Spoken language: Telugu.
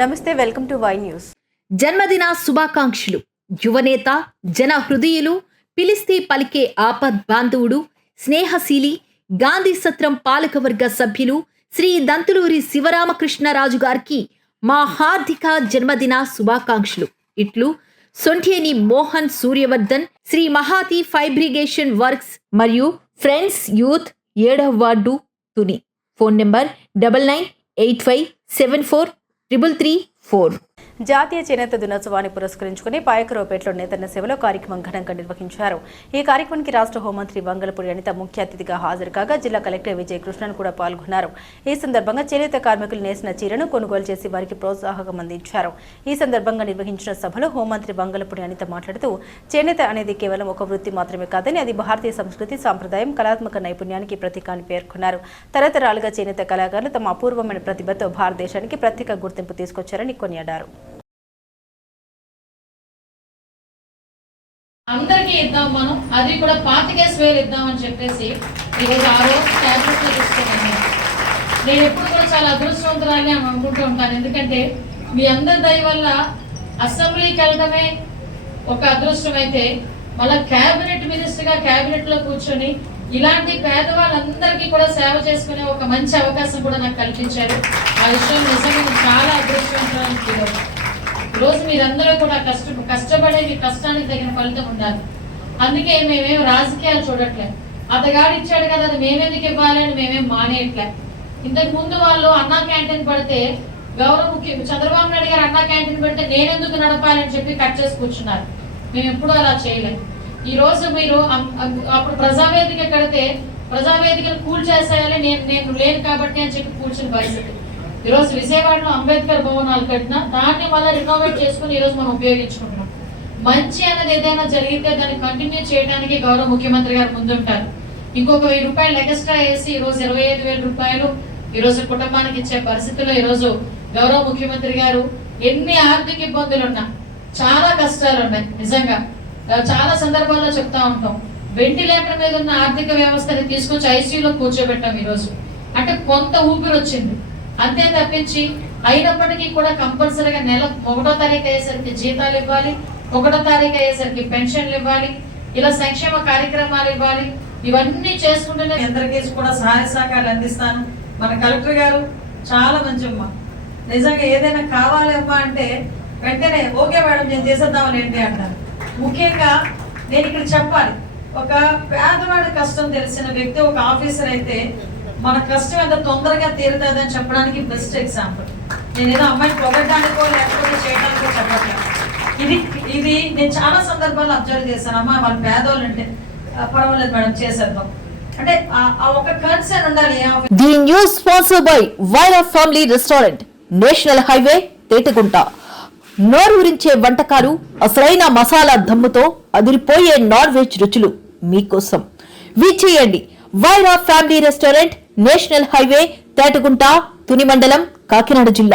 నమస్తే, వెల్కమ్ టు వై న్యూస్. జన్మదిన శుభాకాంక్షలు. యువనేత, జన హృదయులు, పిలిస్తే పలికే ఆపద్ బాంధవుడు, స్నేహశీలి, గాంధీ సత్రం పాలకవర్గ సభ్యులు శ్రీ దంతులూరి శివరామకృష్ణరాజు గారికి మా హార్దిక జన్మదిన శుభాకాంక్షలు. ఇట్లు సొంఠేని మోహన్ సూర్యవర్ధన్, శ్రీ మహాతి ఫైబ్రిగేషన్ వర్క్స్ మరియు ఫ్రెండ్స్ యూత్ 7వ వార్డు తుని. Phone number 9985743334. జాతీయ చేనేత దినోత్సవాన్ని పురస్కరించుకుని పాయకరావుపేటలో నేతన్న సేవలో కార్యక్రమం ఘనంగా నిర్వహించారు. ఈ కార్యక్రమానికి రాష్ట్ర హోంమంత్రి వంగలపూడి అనిత ముఖ్య అతిథిగా హాజరు కాగా జిల్లా కలెక్టర్ విజయకృష్ణన్ కూడా పాల్గొన్నారు. ఈ సందర్భంగా చేనేత కార్మికులు నేసిన చీరను కొనుగోలు చేసి వారికి ప్రోత్సాహకం అందించారు. ఈ సందర్భంగా నిర్వహించిన సభలో హోంమంత్రి వంగలపూడి అనిత మాట్లాడుతూ, చేనేత అనేది కేవలం ఒక వృత్తి మాత్రమే కాదని అది భారతీయ సంస్కృతి, సాంప్రదాయం, కళాత్మక నైపుణ్యానికి ప్రతీక అని పేర్కొన్నారు. తరతరాలుగా చేనేత కళాకారులు తమ అపూర్వమైన ప్రతిభతో భారతదేశానికి ప్రత్యేక గుర్తింపు తీసుకొచ్చారని కొనియాడారు. అందరికీ ఇద్దాం, మనం అది కూడా 25,000 ఇద్దామని చెప్పేసి ఈరోజు ఆ రోజు క్యాబినెట్లో తీసుకున్నాను. నేను ఎప్పుడు కూడా చాలా అదృష్టవంతురాలి అని అనుకుంటూ ఉంటాను. ఎందుకంటే మీ అందరి దయ వల్ల అసెంబ్లీకి వెళ్ళడమే ఒక అదృష్టం అయితే, మళ్ళీ క్యాబినెట్ మినిస్టర్గా క్యాబినెట్లో కూర్చొని ఇలాంటి పేదవాళ్ళందరికీ కూడా సేవ చేసుకునే ఒక మంచి అవకాశం కూడా నాకు కల్పించారు. ఆ విషయం నిజంగా నేను చాలా అదృష్టవంతురాలు ఫీల్ అవుతాను. రోజు మీరందరూ కూడా కష్టపడే మీ కష్టానికి తగిన ఫలితం ఉండాలి. అందుకే మేమేం రాజకీయాలు చూడట్లేదు. అతగాడు ఇచ్చాడు కదా, అది మేమెందుకు ఇవ్వాలి అని మేమేం మానేయట్లే. ఇంతకు ముందు వాళ్ళు అన్నా క్యాంటీన్ పడితే గౌరవ ముఖ్యమంత్రి చంద్రబాబు నాయుడు గారు అన్నా క్యాంటీన్ పెడితే నేనెందుకు నడపాలని చెప్పి కట్ చేసి కూర్చున్నారు. మేము ఎప్పుడూ అలా చేయలేము. ఈ రోజు మీరు అప్పుడు ప్రజావేదిక కడితే ప్రజావేదికను కూల్ చేసేయాలి, నేను లేను కాబట్టి అని చెప్పి కూర్చుని పరిస్థితి. ఈరోజు విజయవాడలో అంబేద్కర్ భవనాలు కట్టినా దాన్ని మళ్ళీ రినోవేట్ చేసుకుని ఈరోజు మనం ఉపయోగించుకుంటున్నాం. మంచి అనేది ఏదైనా జరిగితే దాన్ని కంటిన్యూ చేయడానికి గౌరవ ముఖ్యమంత్రి గారు ముందుంటారు. ఇంకొక 1000 రూపాయలు ఎక్స్ట్రా వేసి ఈరోజు 25,000 రూపాయలు ఈరోజు కుటుంబానికి ఇచ్చే పరిస్థితుల్లో ఈరోజు గౌరవ ముఖ్యమంత్రి గారు ఎన్ని ఆర్థిక ఇబ్బందులు ఉన్నా, చాలా కష్టాలు ఉన్నాయి. నిజంగా చాలా సందర్భాల్లో చెప్తా ఉంటాం, వెంటిలేటర్ మీద ఉన్న ఆర్థిక వ్యవస్థని తీసుకొచ్చి ఐసీయూలో కూర్చోబెట్టాం. ఈరోజు అంటే కొంత ఊపిరి వచ్చింది అంతే తప్పించి, అయినప్పటికీ కూడా కంపల్సరీగా నెల 1వ తారీఖు అయ్యేసరికి జీతాలు ఇవ్వాలి, 1వ తారీఖు అయ్యేసరికి పెన్షన్లు ఇవ్వాలి, ఇలా సంక్షేమ కార్యక్రమాలు ఇవ్వాలి. ఇవన్నీ చేసుకుంటూనే అందరికీ కూడా సహాయ సహకారాలు అందిస్తాను. మన కలెక్టర్ గారు చాలా మంచి అమ్మ. నిజంగా ఏదైనా కావాలి అమ్మా అంటే వెంటనే ఓకే మేడం నేను చేసేద్దామని ఏంటి అంటారు. ముఖ్యంగా నేను ఇక్కడ చెప్పాలి, ఒక పేదవాడి కష్టం తెలిసిన వ్యక్తి ఒక ఆఫీసర్ అయితే మన కష్టం ఎంత తొందరగా తీరుతుంది అని చెప్పడానికి బెస్ట్ ఎగ్జాంపుల్. నేను ఏదో అమ్మాయిని పొగడానికో లేకపోతే చేయడానికో చెప్పట్లేదు. ఇది నేను చాలా సందర్భాల్లో అబ్జర్వ్ చేశాను. అమ్మ వాళ్ళు పేదవాళ్ళు అంటే పర్వాలేదు మేడం చేసేద్దాం అంటే ఆ ఒక కన్సర్న్ ఉండాలి. The news sponsored by Vaira family restaurant, national highway, Tetagunta. నోరూరించే వంటకాలు, అసలైన మసాలా దమ్ముతో అదిరిపోయే నాన్ వెజ్ రుచులు మీకోసం. విచ్చేయండి Vaira family restaurant, national highway, Tetagunta, Tuni మండలం, కాకినాడ జిల్లా.